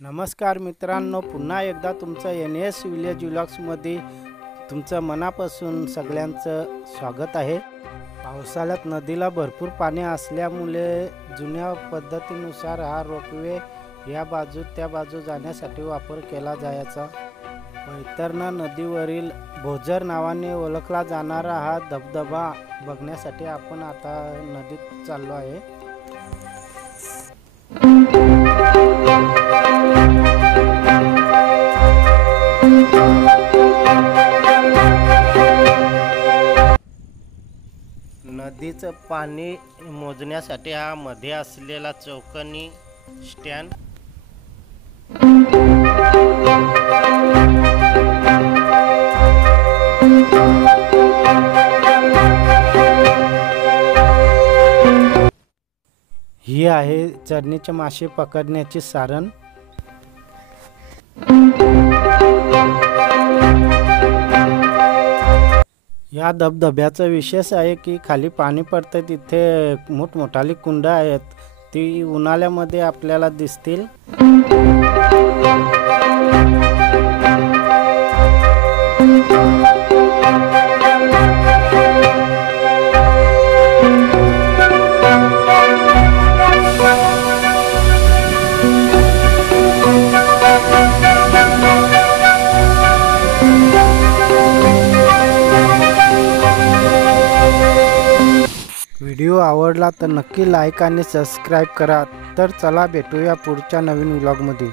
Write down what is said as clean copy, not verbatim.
नमस्कार मित्रांनो, पुन्हा एकदा तुमचं NS विलेज व्लॉग्समध्ये तुमचं मनापासून सगळ्यांचं स्वागत आहे। पावसाळ्यात नदीला भरपूर पाणी असल्यामुळे जुन्या पद्धतीनुसार हा रोपवे या बाजू त्या बाजू जाण्यासाठी वापर केला जायचा। वैतरणा नदीवरील भोजर नावाने ओळखला जाणारा हा धबधबा बघण्यासाठी आपण आता नदीत चाललो आहे। नदीचं पाणी मोजण्यासाठी हा मध्ये असलेला चौकोनी स्टँड ही आहे चरणीचे मासे पकडण्याची सारण। या धबधब्याचं विशेष आहे की खाली पाणी पडते तिथे मोठमोठाली कुंड आहेत, ती उन्हाळ्यामध्ये आपल्याला दिसतील। व्हिडिओ आवडला तर नक्की लाईक आणि सबस्क्राईब करा। तर चला भेटूया पुढच्या नवीन व्लॉगमध्ये।